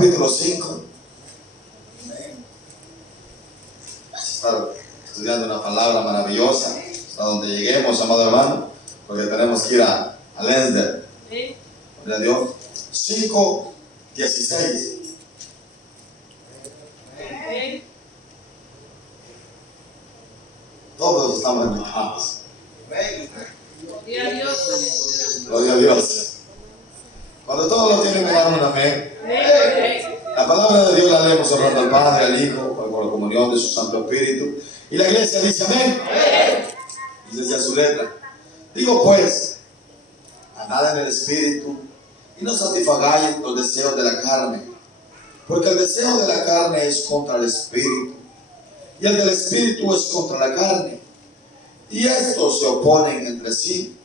capítulo 5. Estar estudiando una palabra maravillosa hasta donde lleguemos, amado hermano, porque tenemos que ir a Lensder. Gloria a Dios. 5:16. Todos estamos invitados. Gloria a Dios. Gloria a Dios. Cuando todos lo tienen, me dan un amén. La palabra de Dios la leemos honrando al Padre, al Hijo, con la comunión de su Santo Espíritu. Y la iglesia dice amén. Dice a su letra. Digo pues, andad en el Espíritu y no satisfagáis los deseos de la carne. Porque el deseo de la carne es contra el Espíritu. Y el del Espíritu es contra la carne. Y estos se oponen entre sí,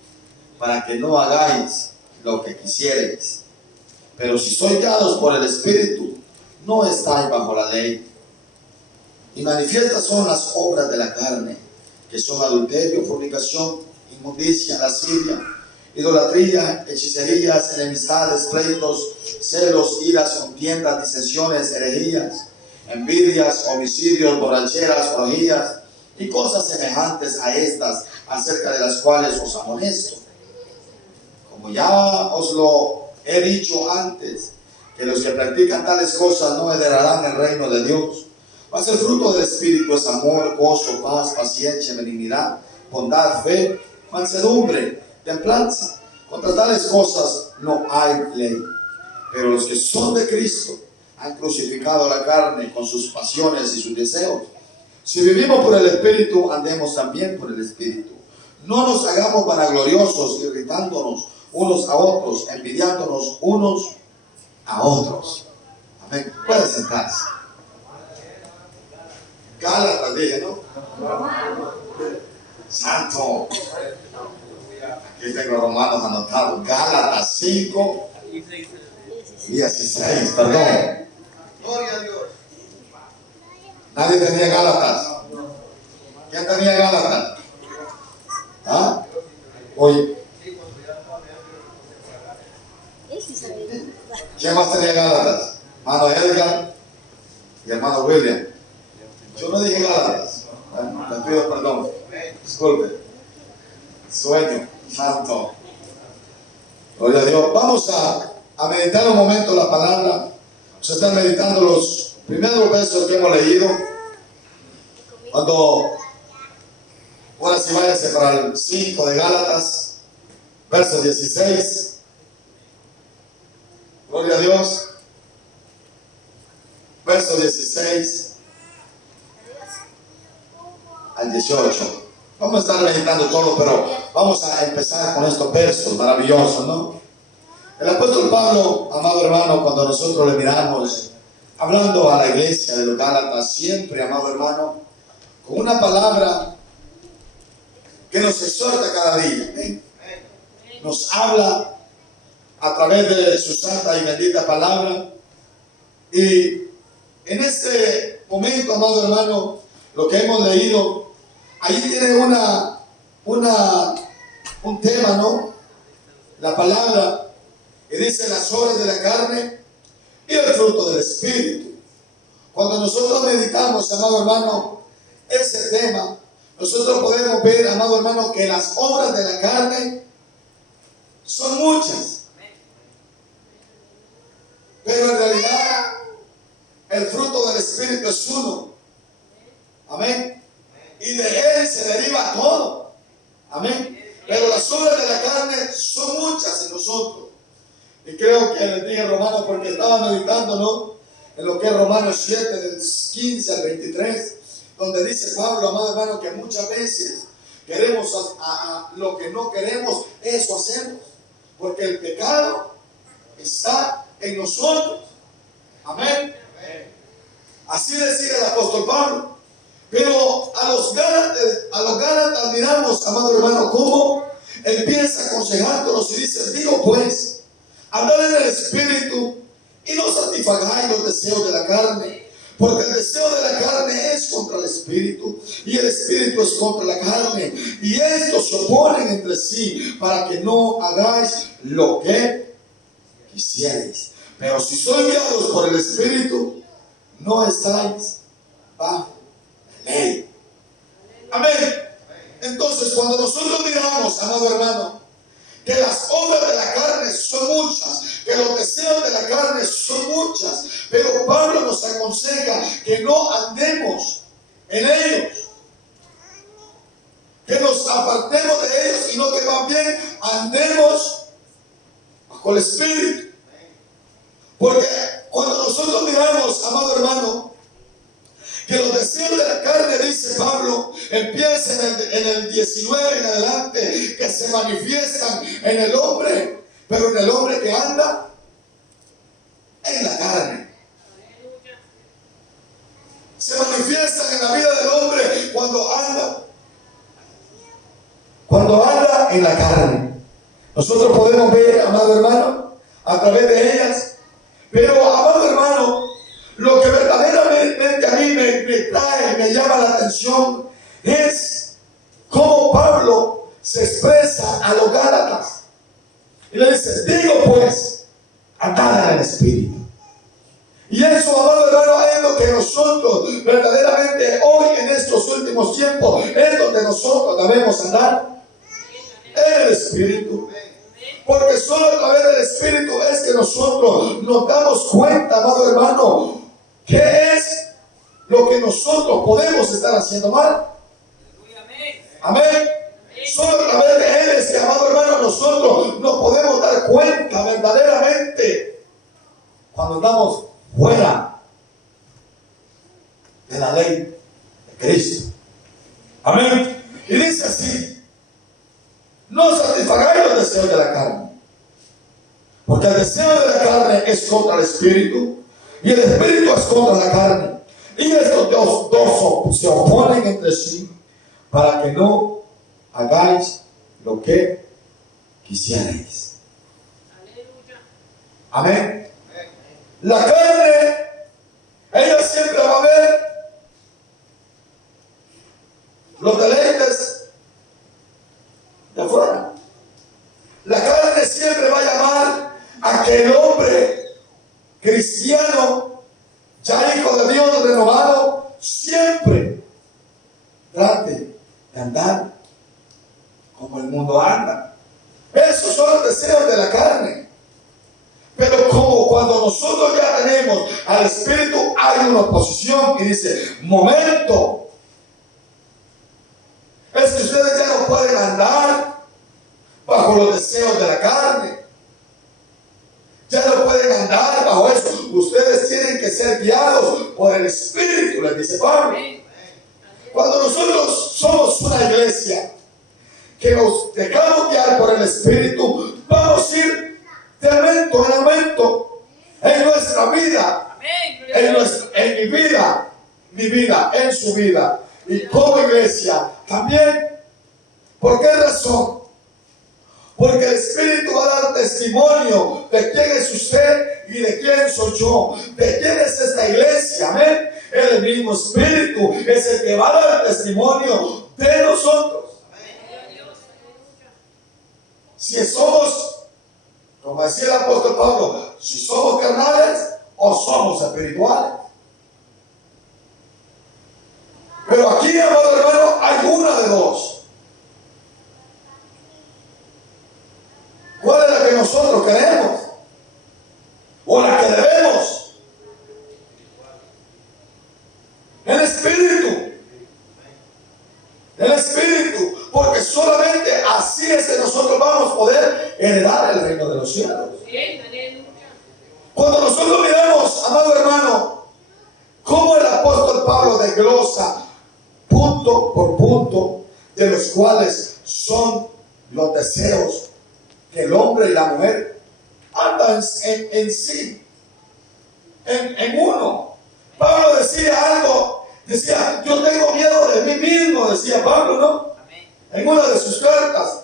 para que no hagáis lo que quisierais. Pero si sois guiados por el Espíritu, no estáis bajo la ley. Y manifiestas son las obras de la carne, que son adulterio, fornicación, inmundicia, lascivia, idolatría, hechicerías, enemistades, pleitos, celos, iras, contiendas, disensiones, herejías, envidias, homicidios, borracheras, orgías y cosas semejantes a estas, acerca de las cuales os amonesto. Como ya os lo he dicho antes, que los que practican tales cosas no heredarán el reino de Dios. Mas el fruto del Espíritu es amor, gozo, paz, paciencia, benignidad, bondad, fe, mansedumbre, templanza. Contra tales cosas no hay ley. Pero los que son de Cristo han crucificado la carne con sus pasiones y sus deseos. Si vivimos por el Espíritu, andemos también por el Espíritu. No nos hagamos vanagloriosos, irritándonos unos a otros, envidiándonos unos a otros. Amén. Pueden sentarse. Gálatas, dije, ¿no? Santo. Aquí tengo Romanos anotados. Gálatas 5:16, perdón. Gloria a Dios. Nadie tenía Gálatas. ¿Quién tenía Gálatas? ¿Ah? Oye. ¿Quién más tenía Gálatas? Hermano Edgar y hermano William. Yo no dije Gálatas. Les pido perdón. Disculpe. Sueño. Santo. Gloria a Dios. Vamos a meditar un momento la palabra. Se están meditando los primeros versos que hemos leído. Ahora sí váyase para el 5 de Gálatas, verso 16. Gloria a Dios. Verso 16 al 18. Vamos a estar meditando todo, pero vamos a empezar con estos versos maravillosos, ¿no? El apóstol Pablo, amado hermano, cuando nosotros le miramos hablando a la iglesia de los Gálatas, siempre, amado hermano, con una palabra que nos exhorta cada día, ¿eh? Nos habla a través de su santa y bendita palabra. Y en este momento, amado hermano, lo que hemos leído, ahí tiene un tema, ¿no? La palabra, que dice las obras de la carne y el fruto del Espíritu. Cuando nosotros meditamos, amado hermano, ese tema, nosotros podemos ver, amado hermano, que las obras de la carne son muchas. Pero en realidad, el fruto del Espíritu es uno. Amén. Y de él se deriva todo. Amén. Pero las obras de la carne son muchas en nosotros. Y creo que les dije Romanos porque estaba meditando, ¿no? En lo que es Romanos 7, del 15 al 23, donde dice Pablo, amado hermano, que muchas veces queremos lo que no queremos, eso hacemos. Porque el pecado está en nosotros. Amén. Así decía el apóstol Pablo. Pero a los Gálatas miramos, amado hermano, cómo empieza aconsejándolos y dice, digo pues, andad en el Espíritu y no satisfagáis los deseos de la carne, porque el deseo de la carne es contra el Espíritu y el Espíritu es contra la carne, y estos se oponen entre sí para que no hagáis lo que quisierais. Pero si sois guiados por el Espíritu, no estáis bajo la ley. Amén. Entonces, cuando nosotros miramos, amado hermano, que las obras de la carne son muchas, que los deseos de la carne son muchas, pero Pablo nos aconseja que no andemos en ellos, que nos apartemos de ellos, sino que más bien andemos bajo el Espíritu. Porque cuando nosotros miramos, amado hermano, que los deseos de la carne, dice Pablo, empiezan en el 19 en adelante, que se manifiestan en el hombre, pero en el hombre que anda en la carne. Se manifiestan en la vida del hombre cuando anda en la carne. Nosotros podemos ver, amado hermano, a través de ellas, pero amado hermano, lo que verdaderamente a mí me llama la atención es cómo Pablo se expresa a los Gálatas y le dice: digo pues, andad en el Espíritu. Y eso, amado hermano, es lo que nosotros verdaderamente hoy en estos últimos tiempos es donde nosotros debemos andar en el Espíritu. Porque solo a través del Espíritu es que nosotros nos damos cuenta, amado hermano, qué es lo que nosotros podemos estar haciendo mal. Amén. Solo a través de Él es que, amado hermano, nosotros nos podemos dar cuenta verdaderamente cuando estamos fuera de la ley de Cristo. Amén. Y dice así: no satisfagáis los deseos de la carne, porque el deseo de la carne es contra el Espíritu, y el Espíritu es contra la carne, y estos dos se oponen entre sí, para que no hagáis lo que quisierais. Amén. La carne, ella siempre va a ver los deleites de afuera. La carne siempre va a llamar a que el hombre cristiano, ya hijo de Dios renovado, siempre trate de andar como el mundo anda. Esos son los deseos de la carne. Pero como cuando nosotros ya tenemos al Espíritu, hay una oposición que dice: momento, es que ustedes ya no pueden andar bajo los deseos de la carne, ya no pueden andar bajo eso, ustedes tienen que ser guiados por el Espíritu, les dice Pablo. Cuando nosotros somos una iglesia que nos dejamos guiar por el Espíritu, vamos a ir de aumento en aumento en nuestra vida, en mi vida, en su vida, y como iglesia también. ¿Por qué razón? Porque el Espíritu va a dar testimonio de quién es usted y de quién soy yo, de quién es esta iglesia. Amén. El mismo Espíritu es el que va a dar testimonio de nosotros. Si somos, como decía el apóstol Pablo, si somos carnales o somos espirituales. Pero aquí, amado hermano, hay una de dos. ¿Cuál es la que nosotros queremos? ¿O la que debemos? El Espíritu. El Espíritu. Porque solamente así es que nosotros vamos a poder heredar el reino de los cielos. Cuando nosotros miramos, amado hermano, cómo el apóstol Pablo desglosa punto por punto de los cuales son los deseos que el hombre y la mujer andan en sí, en uno. Pablo decía algo, decía: yo tengo miedo de mí mismo, decía Pablo, ¿no? En una de sus cartas,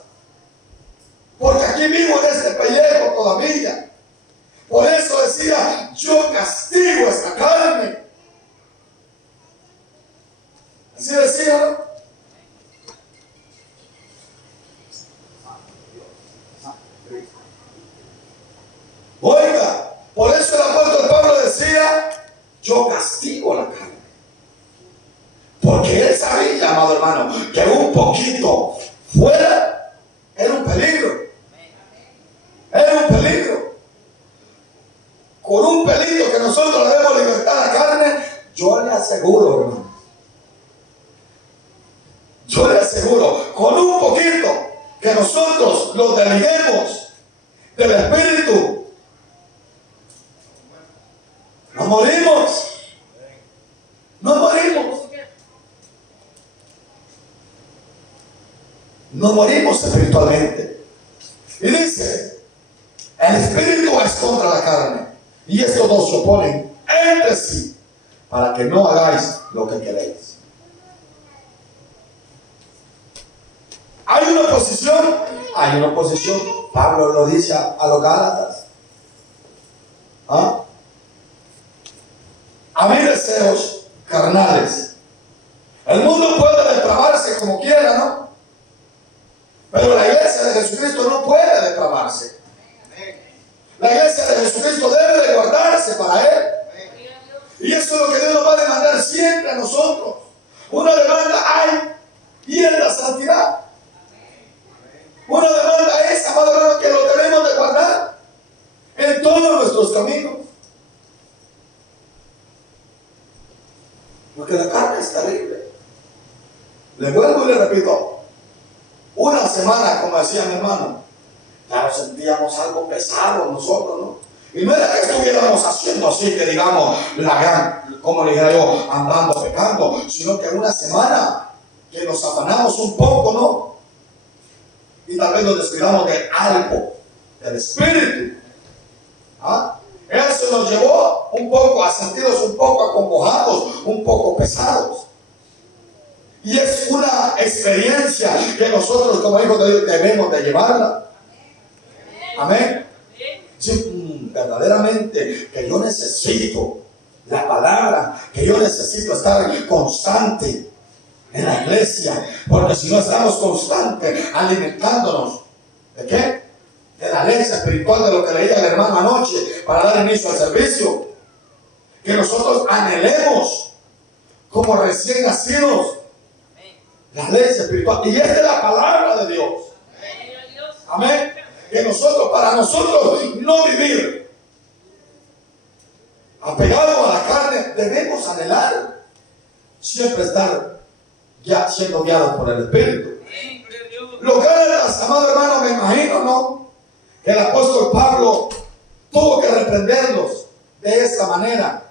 porque aquí vivo en este pellejo todavía. Por eso decía: yo castigo esta carne. Así decía, ¿no? Oiga, por eso hermano, que un poquito fuera era un peligro. Era un peligro. Con un pelito que nosotros le demos libertad a la carne, yo le aseguro, hermano. Yo le aseguro, con un poquito que nosotros lo desliguemos del espíritu, nos morimos. Nos morimos. Nos morimos espiritualmente. Y dice, el espíritu es contra la carne, y estos dos se oponen entre sí, para que no hagáis lo que queréis. Hay una oposición. Hay una oposición. Pablo lo dice a los Gálatas. ¿Ah? A mis deseos carnales. El mundo puede depravarse como quiera, ¿no? Pero la iglesia de Jesucristo no puede depravarse. La iglesia de Jesucristo debe de guardarse para Él. Y eso es lo que Dios nos va a demandar siempre a nosotros. Una demanda hay, y es la santidad. Una demanda es, amado hermano, que lo debemos de guardar en todos nuestros caminos. Porque la carne es terrible. Le vuelvo y le repito. Una semana, como decía mi hermano, ya nos sentíamos algo pesado nosotros, ¿no? Y no era que estuviéramos haciendo así, que digamos, la gran, como le dijera yo, andando, pecando, sino que una semana que nos afanamos un poco, ¿no? Y tal vez nos descuidamos de algo, del espíritu. ¿Ah? Eso nos llevó un poco a sentirnos un poco acongojados, un poco pesados. Y es una experiencia que nosotros como hijos de Dios debemos de llevarla. Amén. Sí, verdaderamente que yo necesito la palabra, que yo necesito estar constante en la iglesia, porque si no estamos constantes alimentándonos, ¿de qué? De la leche espiritual, de lo que leía el hermano anoche para dar inicio al servicio, que nosotros anhelemos como recién nacidos la leche espiritual, y es de la palabra de Dios. Amén. Que nosotros, para nosotros no vivir apegados a la carne, debemos anhelar siempre estar ya siendo guiados por el Espíritu. Los Gálatas, amado hermano, me imagino, ¿no? Que el apóstol Pablo tuvo que reprenderlos de esta manera.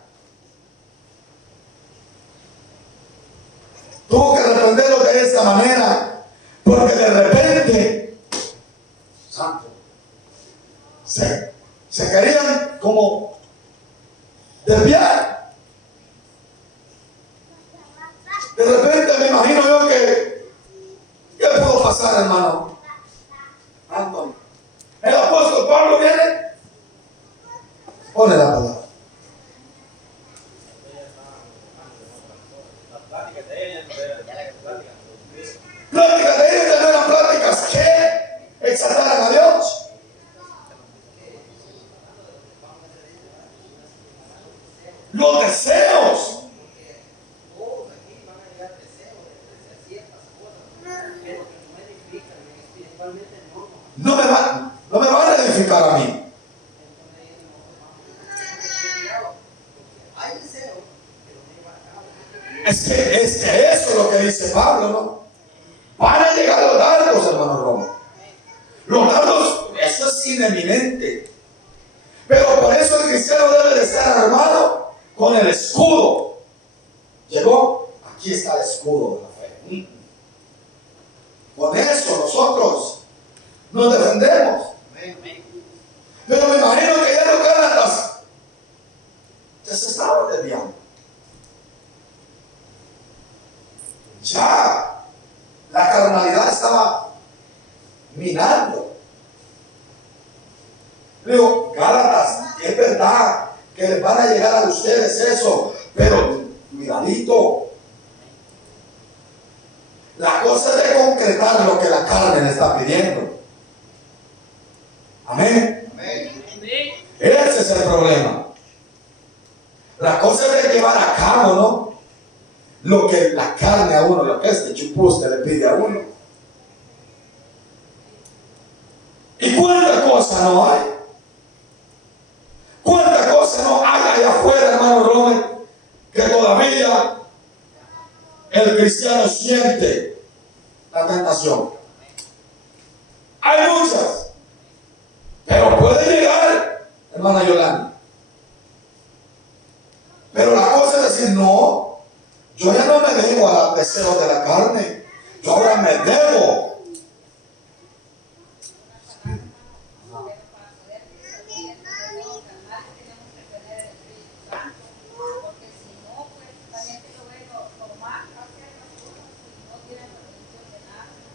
Tuvo que reprenderlos de esta manera, porque de repente, santo, se querían como desviar. De repente me imagino yo que, ¿qué pudo pasar, hermano Antonio? El apóstol Pablo viene, pone la palabra. Pláticas de ellos no eran pláticas que exaltaran a Dios. Los deseos. No me van a edificar a mí. Es que eso es lo que dice Pablo, ¿no? Van a llegar los dardos, hermano Romo. Los dardos, eso es ineminente. Pero por eso el cristiano debe de estar armado con el escudo. ¿Llegó? Aquí está el escudo de la fe. Con eso nosotros nos defendemos. Pero me imagino que ya los Gálatas ya se estaban desviando. Ya la carnalidad estaba minando. Digo, Gálatas, es verdad que les van a llegar a ustedes eso, pero cuidadito. La cosa es de concretar lo que la carne le está pidiendo. Amén. Amén. Ese es el problema. La cosa es de llevar a cabo, ¿no? lo que la carne a uno, lo que este chupuste le pide a uno. ¿Y cuántas cosas no hay? ¿Cuántas cosas no hay allá afuera, hermano Romer, que todavía el cristiano siente la tentación? Hay muchas, pero puede llegar, hermana Yolanda. Pero la cosa es decir, no, yo ya no me debo a los deseos de la carne, yo ahora me debo.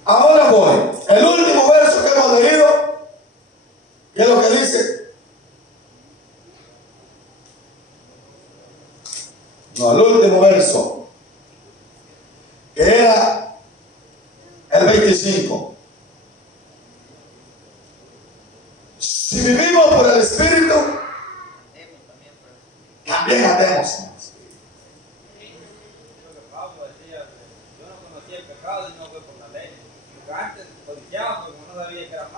Ahora voy. El último verso que hemos leído, ¿qué es lo que dice? No, el último verso, que era el 25. Si vivimos por el Espíritu, también andemos.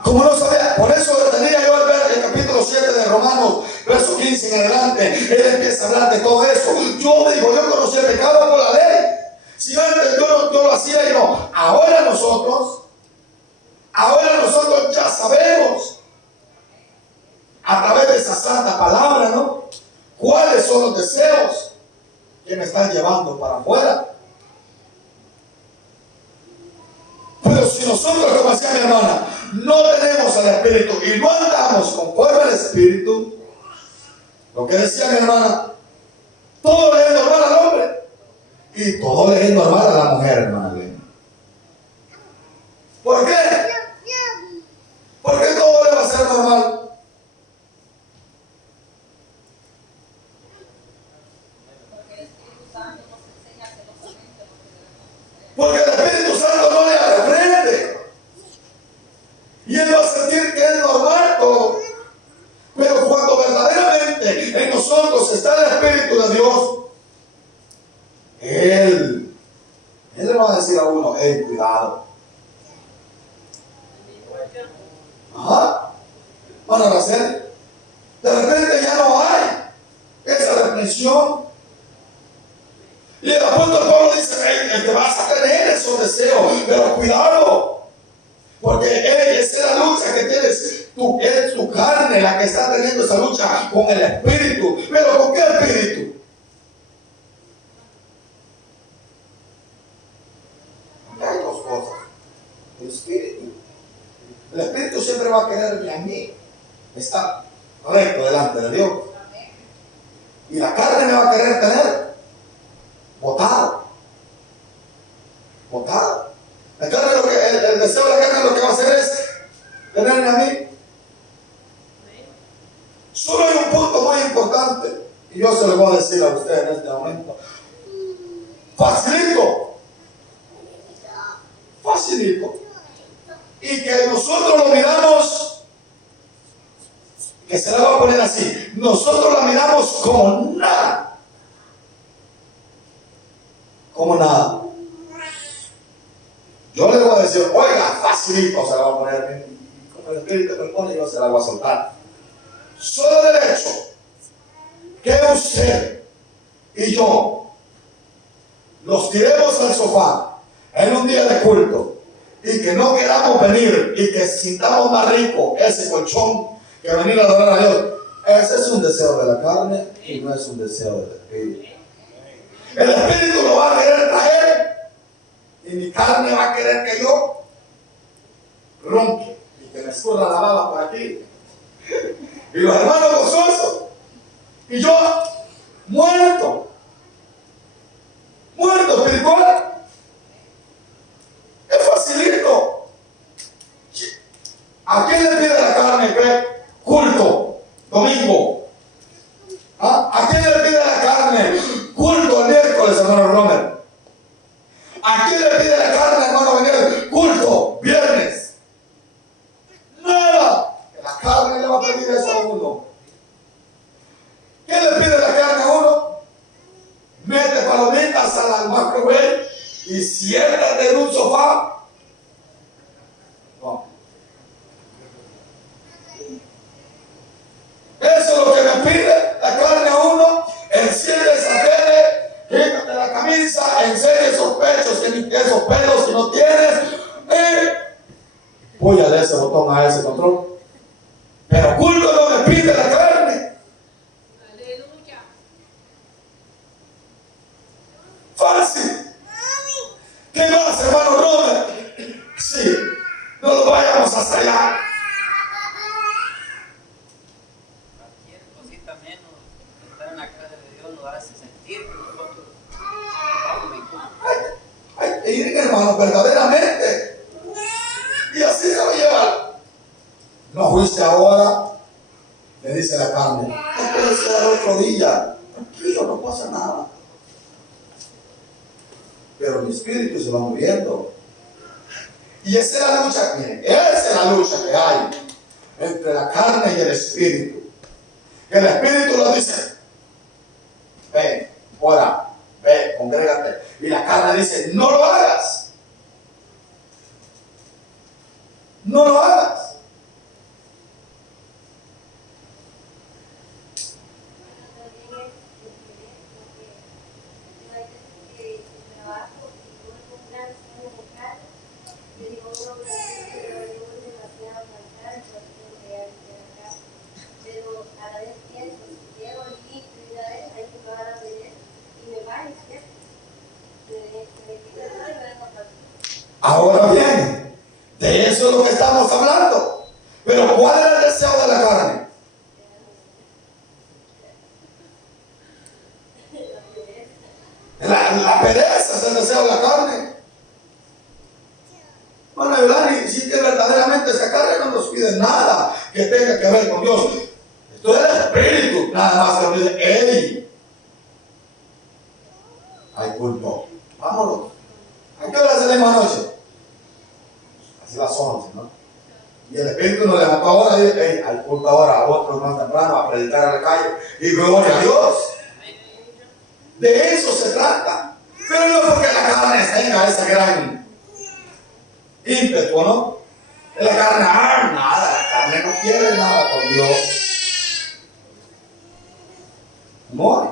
Como no sabía, por eso tenía yo al ver el capítulo 7 de Romanos, verso 15 en adelante, él empieza a hablar de todo eso. Yo digo, yo conocí el pecado por la ley. Si antes yo lo hacía y no, ahora nosotros ya sabemos, a través de esa santa palabra, ¿no? ¿Cuáles son los deseos que me están llevando para afuera? Pero si nosotros, como decía mi hermana, no tenemos al Espíritu y no andamos conforme al Espíritu, lo que decía mi hermana, todo le es normal al hombre y todo le es normal a la mujer, hermana Elena. ¿Por qué? ¿Por qué todo le va a ser normal? Porque el Espíritu Santo no le reprende. Y él va a sentir que es normal todo. Pero cuando verdaderamente en nosotros está el Espíritu de Dios, Él le va a decir a uno, hey, cuidado. Ajá. Van a hacer. De repente ya no hay esa reprensión. Y el apóstol Pablo dice, hey, te vas a tener esos deseos, pero cuidado. Porque esa es la lucha que tienes tú, es tu carne la que está teniendo esa lucha con el Espíritu. ¿Pero con qué Espíritu? Porque hay dos cosas. El Espíritu. El Espíritu siempre va a quererme a mí estar recto delante de Dios. Y la carne me va a querer tener botado. Botado. La carne, el deseo de la carne lo que va a hacer es tenerme a mí. Solo hay un punto muy importante y yo se lo voy a decir a usted en este momento. Facilito. Facilito. Y que nosotros lo miramos, que se la va a poner así, nosotros la miramos como nada. Como nada. Yo le voy a decir, oiga, facilito, se la va a poner, como el Espíritu me pone, yo se la voy a soltar. Solo derecho que usted y yo nos tiremos al sofá en un día de culto y que no queramos venir y que sintamos más rico ese colchón que venir a adorar a Dios. Ese es un deseo de la carne y no es un deseo del Espíritu. El Espíritu lo va a querer traer y mi carne va a querer que yo ronque y que me escurra la baba por aquí. Y los hermanos gozosos. Y yo muerto espiritual. Es facilito. ¿A quién le pide la carne culto domingo? ¿Ah? ¿A quién le pide la carne culto el miércoles, hermano Romer? ¿A quién le pide la carne, hermano, venir culto viernes? Nada. La carne le va a pedir eso a uno. ¿Qué le pide la carne a uno? Mete palomitas al microwave siéntate en un sofá. No. Eso es lo que me pide la carne a uno. Enciende esa tele, quítate la camisa, enseña esos pechos, esos pelos que no tienes. Púyale ese botón a ese control. Pero culto no me pide la carne. Aleluya. Fácil. ¿Qué más, hermano Robert? Sí, no lo vayamos hasta allá. Cualquier cosita menos estar en la casa de Dios nos hace sentir que nosotros Hay que ir, hermano, verdaderamente. Y así se va a llevar. No fuiste ahora, le dice la carne. No puede ser otro día. Tranquilo, no pasa nada. Pero mi espíritu se va moviendo. Y esa es la lucha, miren, esa es la lucha que hay entre la carne y el espíritu. Que el espíritu lo dice, ven, ora, ve, congrégate. Y la carne dice, no lo hagas. No lo hagas. Ahora bien, de eso es lo que estamos hablando. Pero ¿cuál era el deseo de la carne? La pereza es el deseo de la carne. Bueno, Yolani, si que verdaderamente esa carne no nos pide nada que tenga que ver con Dios. Esto es el espíritu, nada más que nos dice, ¡ey! Hay culto. Vámonos. ¿A qué hora salimos anoche? Así las 11, ¿no? Y el espíritu nos levantó ahora y dice, hey, hay culto ahora, a otros más temprano, a predicar a la calle. Y gloria a Dios. De eso se trata. Pero no porque la carne tenga ese gran ímpetu, ¿no? La carne, nada, la carne no quiere nada con Dios. No hay.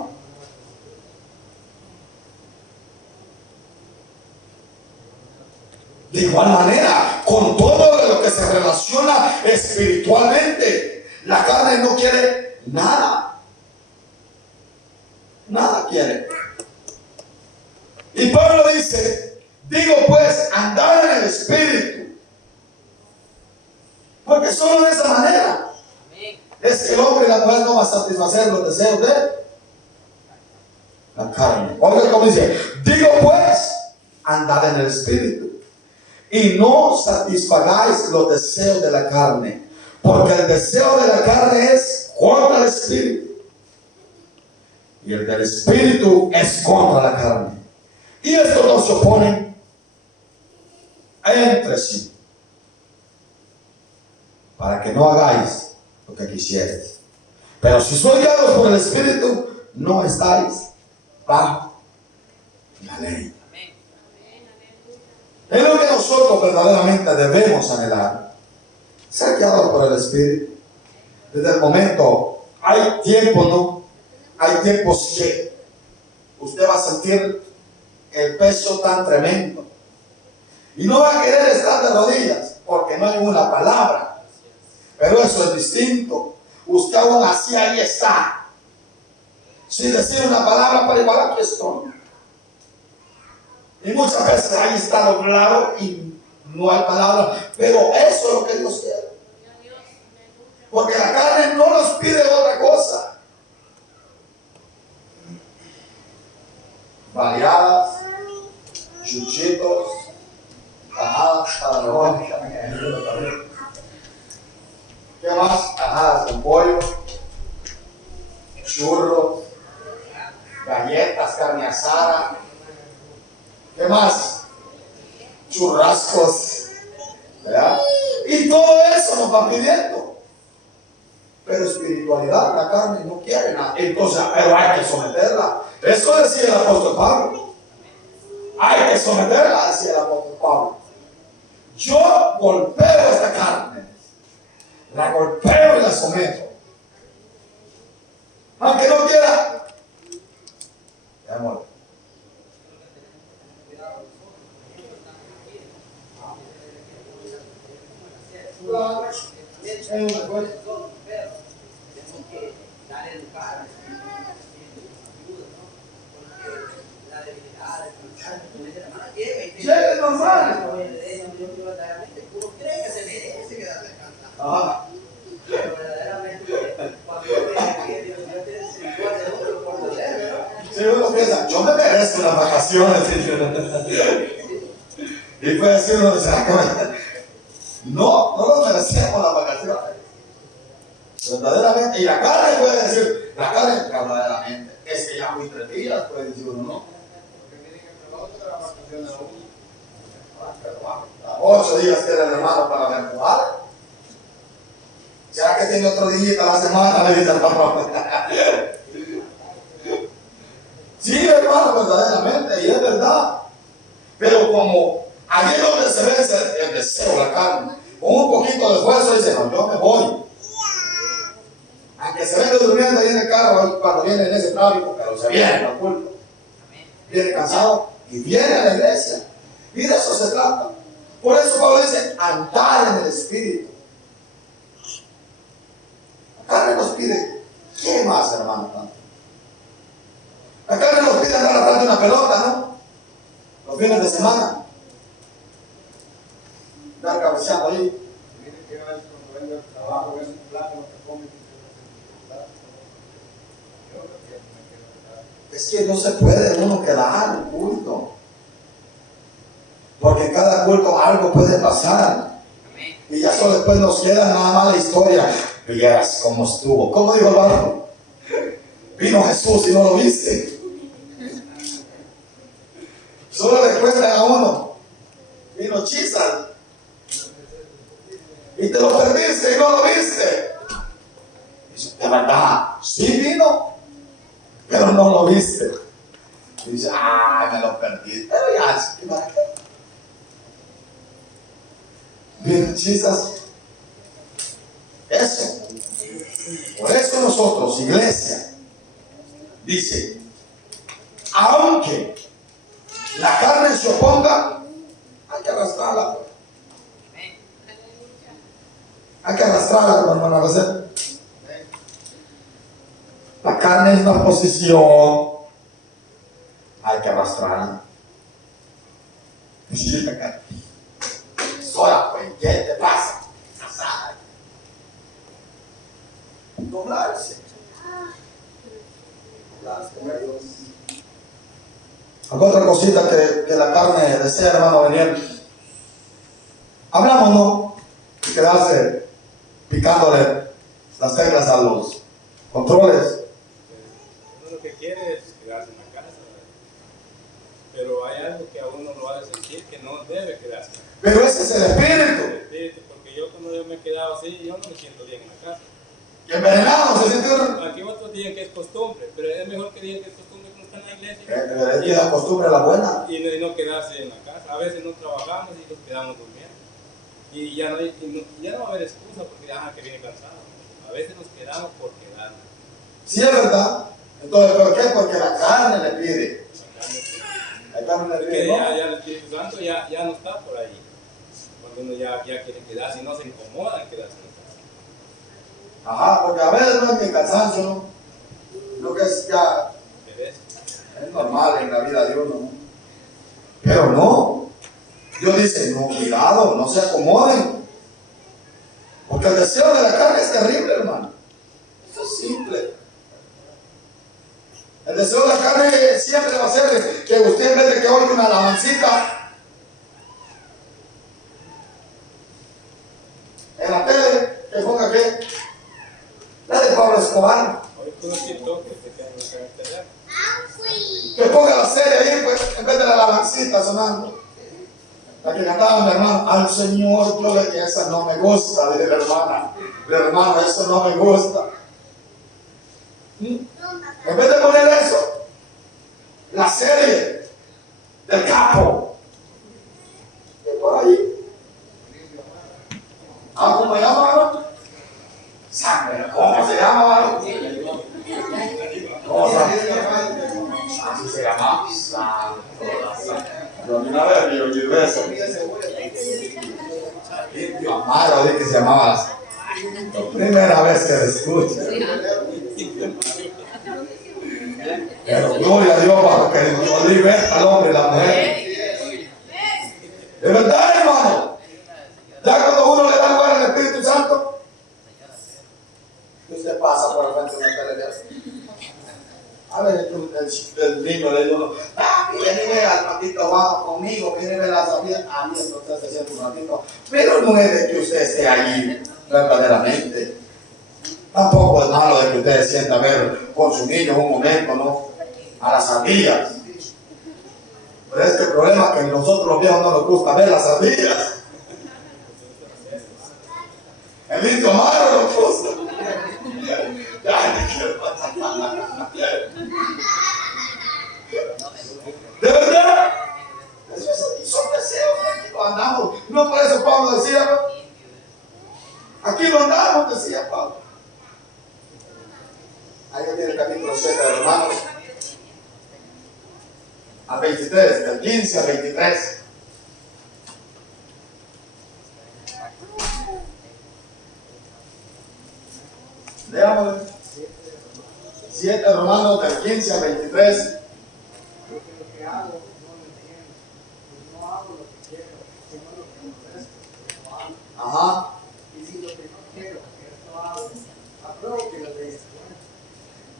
De igual manera, con todo lo que se relaciona espiritualmente, la carne no quiere nada. Nada quiere. Y Pablo dice, digo pues, andar en el espíritu. Porque solo de esa manera es que el hombre y la mujer no van a satisfacer los deseos de la carne. Oiga como dice, digo pues, andar en el espíritu. Y no satisfagáis los deseos de la carne, porque el deseo de la carne es contra el espíritu, y el del espíritu es contra la carne. Y estos dos se oponen entre sí, para que no hagáis lo que quisierais. Pero si sois guiados por el espíritu, no estáis bajo la ley. Es lo que nosotros verdaderamente debemos anhelar. Ser guiados por el Espíritu. Desde el momento, hay tiempo, ¿no? Hay tiempos que usted va a sentir el peso tan tremendo. Y no va a querer estar de rodillas, porque no hay una palabra. Pero eso es distinto. Usted aún así ahí está. Sin decir una palabra, pero igual aquí estoy. Y muchas veces ahí está doblado y no hay palabra, pero eso es lo que Dios quiere. Porque la carne no nos pide otra cosa. Variadas, chuchitos, tajadas para los. ¿Qué más? Tajadas con pollo, churros, galletas, carne asada. ¿Qué más? Churrascos, ¿verdad? Y todo eso nos va pidiendo. Pero espiritualidad, la carne no quiere nada. Entonces, pero hay que someterla. Eso decía el apóstol Pablo. Hay que someterla, decía el apóstol Pablo. Yo golpeo esta carne, la golpeo y la someto. Aunque no quiera, amor. Llega normal. Ajá. Si uno piensa, yo me merezco unas vacaciones. Y puede decir uno, no nos merecemos las vacaciones. Verdaderamente, y la carne puede decir, la carne verdaderamente, es que ya fui 3 días, puede decir uno, ¿no? Pero 8 días tiene el hermano para renovar. ¿Será que tiene otro día a la semana? Le dice el patrón. Sí, hermano, verdaderamente, y es verdad. Pero como allí donde se ve el deseo, la carne, con un poquito de esfuerzo, dice, no, yo me voy. Aunque se venga durmiendo ahí en el carro cuando viene en ese tráfico, pero se viene al culto. Viene cansado y viene a la iglesia. Y de eso se trata. Por eso Pablo dice, andar en el Espíritu. La carne nos pide, ¿qué más, hermano? La carne nos pide andar atrás de una pelota, ¿no? Los fines de semana. Estar cabeceando ahí. Es que no se puede uno quedar en el culto. Porque cada culto algo puede pasar. Y ya solo después nos queda nada más la historia. Vieras cómo estuvo. ¿Cómo dijo el barco? Vino Jesús y no lo viste. Solo le cuentan a uno. Vino Chisal. Y te lo perdiste y no lo viste. Dice, de verdad, sí vino, pero no lo viste. Y dice, ay, me lo perdí. Pero ya, ¿para qué? Vino Chisal. Eso. Por eso nosotros, iglesia, dice, aunque la carne se oponga, hay que arrastrarla. Hay que arrastrarla, hermano, a veces. La carne es una posición. Hay que arrastrarla. Sí, la carne. Sola, pues, ¿qué te pasa? Doblarse. Otra cosita que la carne desea, hermano, venir. Hablamos, ¿no? Y quedarse picándole las teclas a los controles. Uno lo que quiere es quedarse en la casa, pero hay algo que a uno lo hace sentir que no debe quedarse. Pero ese es el espíritu. El espíritu, porque yo cuando yo me he quedado así, yo no me siento bien en la casa. Envenenado, se siente uno. Aquí otros digan que es costumbre, pero es mejor que digan que es costumbre que no están en la iglesia. Es la costumbre la buena. Y no quedarse en la casa. A veces no trabajamos y nos quedamos durmiendo. Y ya no va a haber excusa porque que viene cansado. A veces nos quedamos por quedarnos. Sí, es verdad. Entonces, ¿por qué? Porque la carne le pide. La carne le Porque pide. ya el Espíritu Santo ya no está por ahí. Cuando uno ya quiere quedarse y no se incomoda en quedarse en la casa. Ajá, porque a veces no es que cansancio, ¿no? Lo que es ya es normal en la vida de uno, ¿no? Pero no. Dios dice, no, cuidado, no se acomoden. Porque el deseo de la carne es terrible, hermano. Eso es simple. El deseo de la carne siempre va a ser que usted, en vez de que oiga una alabancita en la tele, que ponga que la de Pablo Escobar. Ahorita unos TikTok que se quedan en la carretera. Que ponga la serie ahí, pues, en vez de la alabancita sonando. La que cantaba mi hermano, al Señor, yo le que esa no me gusta, dice la hermana. La hermana, eso no me gusta. En vez de poner eso, la serie, del capo. Y por ahí. ¿Ah, cómo se llama, varón? Sangre. ¿Cómo se llama, varón? ¿Cómo se llama? Así se llama. Yo una vez vi un beso. Amaro, di que se llamaba así. Primera vez que lo escucho. Pero gloria a Dios para que nos liberta al hombre y la mujer. De verdad, hermano. Ya cuando uno le da lugar al Espíritu Santo, usted pasa por el frente de una televisión. A ver, el niño le dijo, viene al ratito, vamos conmigo, viene a la salida. A mí entonces se siente un ratito. Pero no es de que usted esté allí verdaderamente. Tampoco es malo de que usted se sienta a ver con su niño un momento, ¿no? A las ardillas. Pero este problema es que a nosotros los viejos no nos gusta ver las ardillas. El lindo malo nos gusta. De verdad, son deseos que aquí lo andamos. No por eso Pablo decía, ¿no? Aquí lo andamos, decía Pablo. Ahí tiene el capítulo 7 de Romanos, al 23, del 15 al 23. Leamos 7 Romanos, del 15 al 23. Ajá. Y si lo que no quiero, esto hago, apruebo que lo de esto.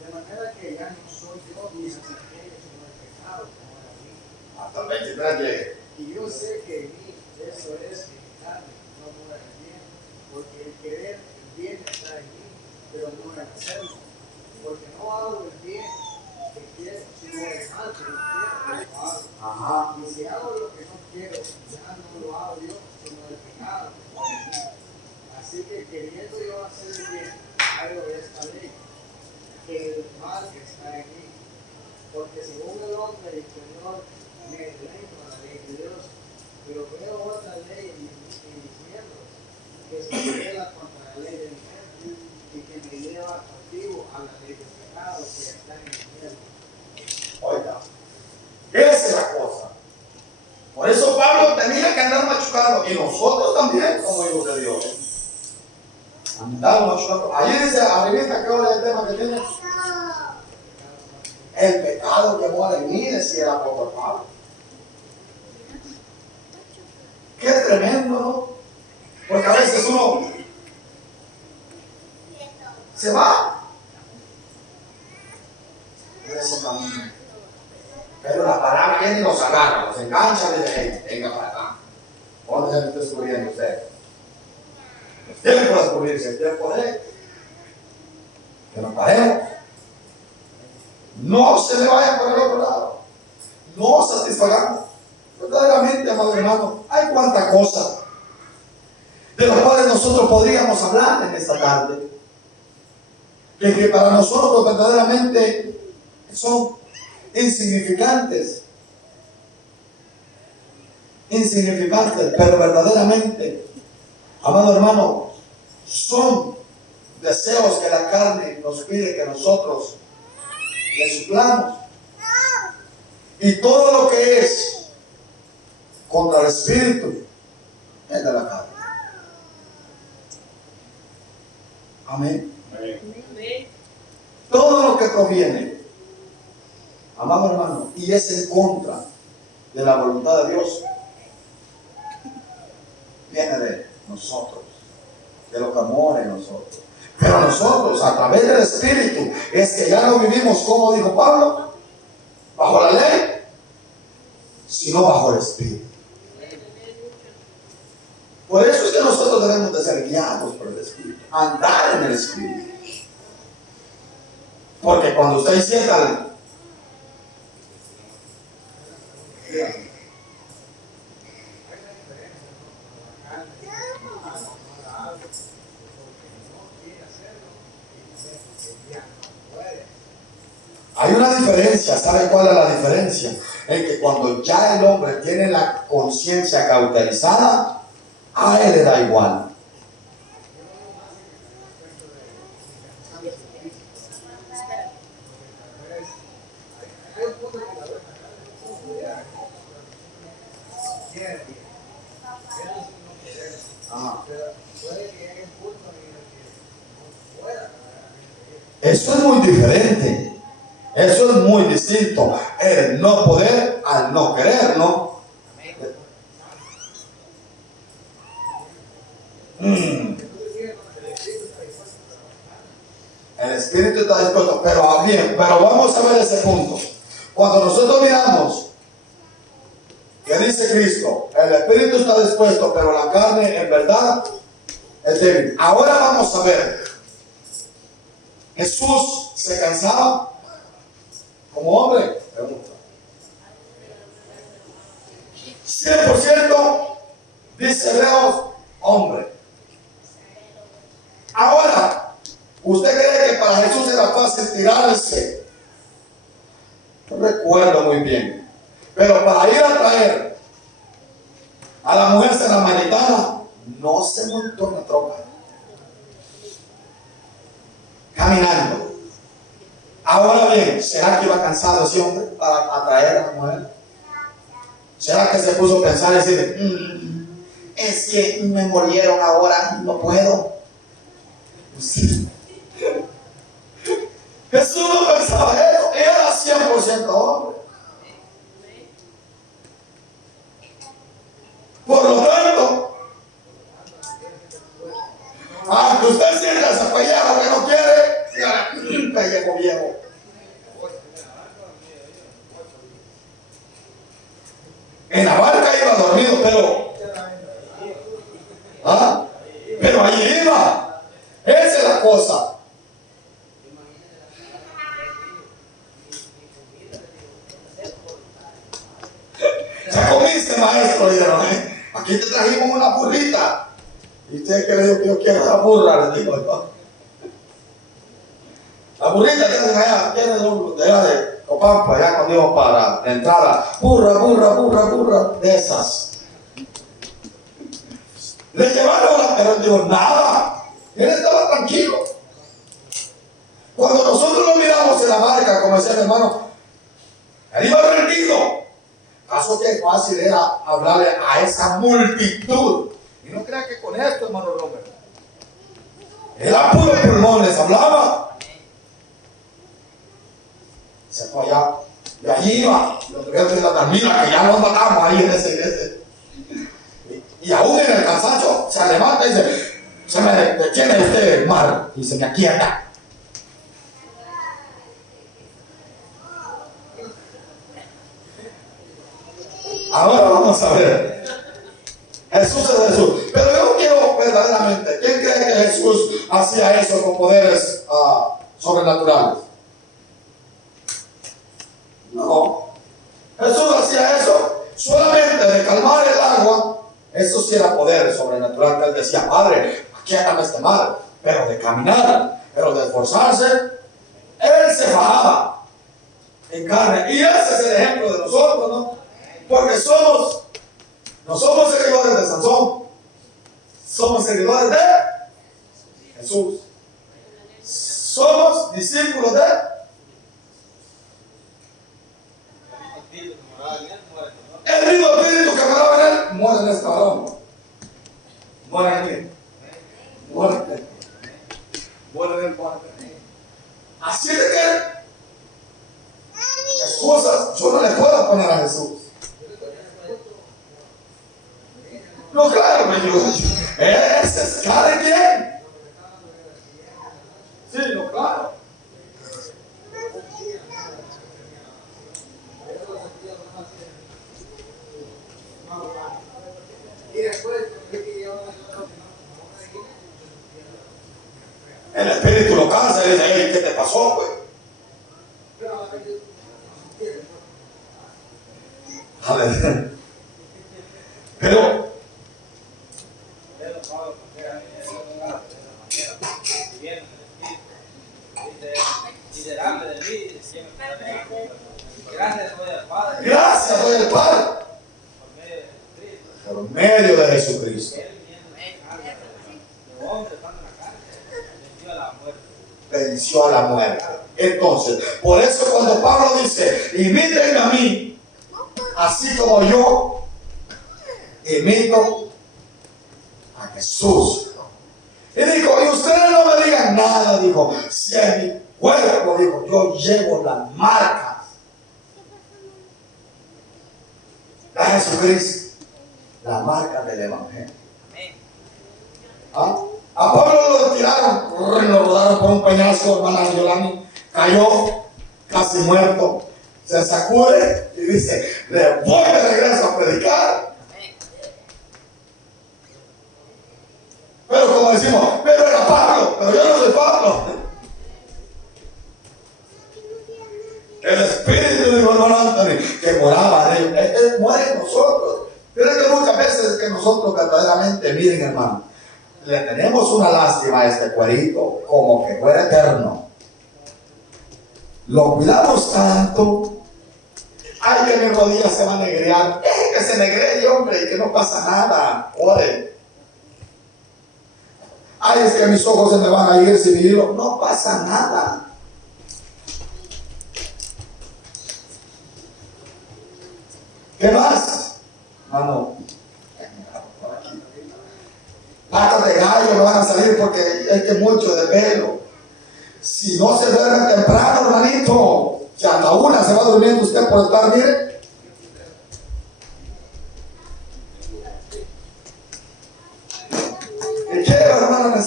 De manera que ya no soy yo mismo el que quiere, sino el pecado que mora en mí. Hasta el 23 llegue. Y yo sé que en mí, eso es que mi carne no mora en el bien, porque el querer el bien está en mí, pero no en hacerlo. Porque no hago el bien que quiero, sino el mal que no quiero, lo hago. Ajá. Y si hago lo que no quiero, ya no lo hago yo, sino el pecado que mora en mí. Así que queriendo yo hacer el bien, hago esta ley, que el mal que está en mí. Porque según el hombre interior me deleito a la ley de Dios, pero veo otra ley en mis miembros, que se revela contra la ley de mi mente y que me lleva cautivo a la ley del pecado que está en mis miembros. Oiga, esa es la cosa. Por eso Pablo tenía que andar machucando, y nosotros también, como hijos de Dios. Andamos machucando. Allí dice, arribita, ¿qué hora es el tema que tiene? El pecado que mora en mí, decía el apóstol Pablo. Qué tremendo, ¿no? Porque a veces uno se va de ese camino. Pero la palabra viene y nos agarra, nos engancha y dice, hey, venga para acá. ¿Dónde se me está descubriendo usted? El tiempo de descubrirse, el tiempo de que nos paremos. No se le vayan por el otro lado. No satisfagamos. Verdaderamente, amado hermano, hay cuánta cosa de las cuales nosotros podríamos hablar en esta tarde. Que para nosotros verdaderamente son insignificantes, pero verdaderamente, amado hermano, son deseos que la carne nos pide que nosotros le suplamos. Y todo lo que es contra el espíritu es de la carne. Amén. Todo lo que proviene, amado hermano, y es en contra de la voluntad de Dios, viene de nosotros, de lo que mora en nosotros. Pero nosotros, a través del Espíritu, es que ya no vivimos, como dijo Pablo, bajo la ley, sino bajo el Espíritu. Por eso es que nosotros debemos de ser guiados por el Espíritu, andar en el Espíritu. Porque cuando usted sienta hay una diferencia, ¿sabe cuál es la diferencia? en que cuando ya el hombre tiene la conciencia cauterizada, a él le da igual. Hay un punto que la verdad quiere bien. Eso sí no quiere. Pero puede que llegue un punto en el que no pueda. Eso es muy diferente. Eso es muy distinto. El no poder al no querer, ¿no? El espíritu está dispuesto, pero bien, pero vamos a ver ese punto. Cuando nosotros miramos que dice Cristo, el espíritu está dispuesto, pero la carne en verdad es débil. Ahora vamos a ver. Jesús se cansaba como hombre. Pregunta. 100% dice Hebreos, hombre. Ahora, ¿usted cree que para Jesús era fácil tirarse? No recuerdo muy bien. Pero para ir a traer a la mujer samaritana, no se montó en la troca. Caminando. Ahora bien, ¿será que iba cansado ese hombre para atraer a la mujer? ¿Será que se puso a pensar y decir, es que me molieron ahora, no puedo? Sí. Jesús no pensaba eso, era 100% hombre. Por lo tanto, aunque usted sienta ese pellejo que no quiere, pellejo viejo. En la barca iba dormido, pero allí iba. Esa es la cosa. Ya comiste, maestro, dijeron, aquí te trajimos una burrita. Y usted que le dijo que yo quiero la burra, le digo yo. La burrita que hacen allá, tienen un de allá de Copampa, allá cuando íbamos para la entrada. Burra, de esas. Le llevaron pero él dijo, nada. Él estaba tranquilo. Cuando nosotros lo miramos en la barca, como decía mi hermano, él iba rendido. Caso que fácil era hablarle a esa multitud. Y no crea que con esto, hermano Robert. Era puro pulmones, hablaba. Se fue allá. Y allí iba. Lo tuvieron que decir, mira que ya nos matamos ahí en ese. Y aún en el cansancio se levanta y dice, se me detiene usted, mar, y se me aquieta. Ahora vamos a ver. Jesús es Jesús. Pero yo quiero verdaderamente, ¿quién cree que Jesús hacía eso con poderes sobrenaturales? No. Jesús hacía eso solamente de calmar el agua. Eso sí era poder sobrenatural, que él decía, Padre, aquí acá este mar. Pero de caminar, pero de esforzarse, él se bajaba en carne. Y ese es el ejemplo de nosotros, ¿no? Porque no somos seguidores de Sansón, somos seguidores de Jesús. Somos discípulos de el mismo espíritu que moraba en él, muere en este varón. Muere en él. Muere en él. Muere en él. Así de que excusas yo no le puedo poner a Jesús. No, claro, me digo, ese es cada quien. Sí, no, claro. Y después, El espíritu lo cansa y dice, hey, ¿qué te pasó, pues? A ver. Pero Y delante de mí siempre. Gracias soy al Padre. gracias por medio de Jesucristo. Venció a la muerte. Entonces, por eso cuando Pablo dice, imiten a mí, así como yo imito a Jesús. Y dijo, y ustedes no me digan nada, dijo, si en mi cuerpo, dijo, yo llevo las marcas de Jesucristo, las marcas del Evangelio. ¿Ah? A Pablo lo retiraron, lo rodaron por un peñasco, hermana Yolani, cayó casi muerto, se sacude y dice, le voy de regreso a predicar. Pero como decimos, pero era Pablo, pero yo no soy Pablo. El Espíritu de hermano Anthony, que moraba en él, él muere en nosotros. Pero es que muchas veces que nosotros verdaderamente, miren hermano, le tenemos una lástima a este cuerito como que fuera eterno. Lo cuidamos tanto. Ay, que mi rodilla se va a negrear. Que se negree, hombre, y que no pasa nada. Ore. Ay, es que mis ojos se me van a ir sin hilo. No pasa nada. ¿Qué más? Mano. Patas de gallo me van a salir porque es que mucho de pelo. Si no se duerme temprano, hermanito, si hasta una se va durmiendo usted por estar, mire. ¿Qué quiero, hermano?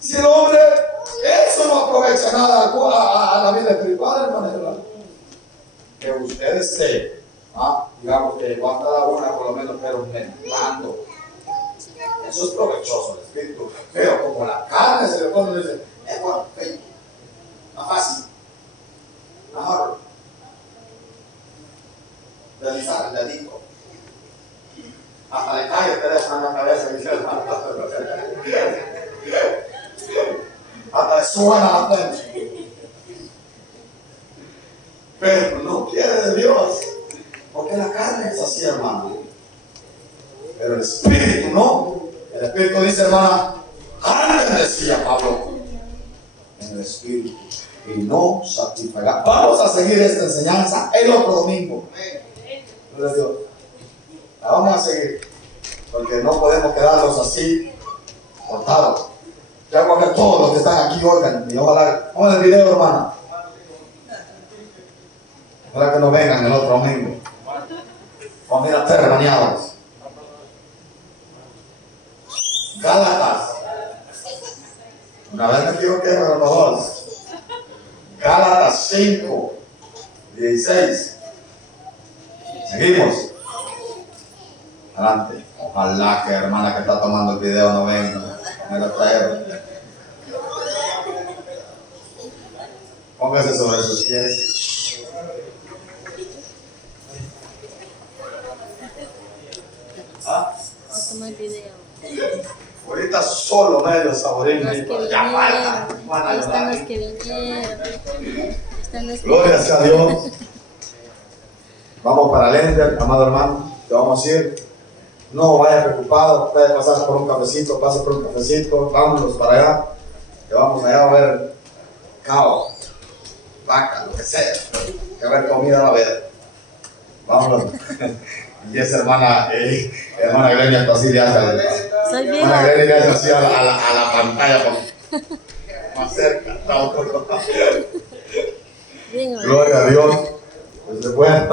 Si el hombre, eso no aprovecha nada a la vida espiritual, hermano. Que usted esté, digamos que va a estar una por lo menos, pero meditando. Eso es provechoso el espíritu, pero como la carne se le pone y dice, bueno, más fácil, mejor deslizar el dedito, hasta le cae el teléfono en la cabeza y dice, hasta le suena la frente, pero no quiere de Dios, porque la carne es así, hermano, pero el espíritu no. El Espíritu dice, hermana, anden, decía Pablo, en el Espíritu, y no satisfaga. Vamos a seguir esta enseñanza el otro domingo. La vamos a seguir, porque no podemos quedarnos así, cortados. Ya voy a ver todos los que están aquí, oigan, y ojalá, pongan el video, hermana. Ojalá que no vengan el otro domingo. Vamos a ir a hacer bañados. Gálatas. Una vez me equivoqué, pero no dos. Gálatas 5, 16. Seguimos. Adelante. Ojalá que hermana que está tomando el video no venga. Me lo traigo. Póngase sobre sus pies. Toma el video. Ahorita solo medio saborín. Los que vinieron. Ahí están los que vinieron. Están los que Gloria sea a Dios. Vamos para el Ender, amado hermano. Te vamos a ir. No vaya preocupado. Puede pasar por un cafecito, pase por un cafecito. Vámonos para allá. Que vamos allá a ver cao, vaca, lo que sea. Que ver comida va a haber. Vámonos. Y esa hermana Grenia está así de hacia Soy hermana viva. Grenia está así a la pantalla más cerca. Está un poco. Bien, Gloria a Dios. Pues se puede.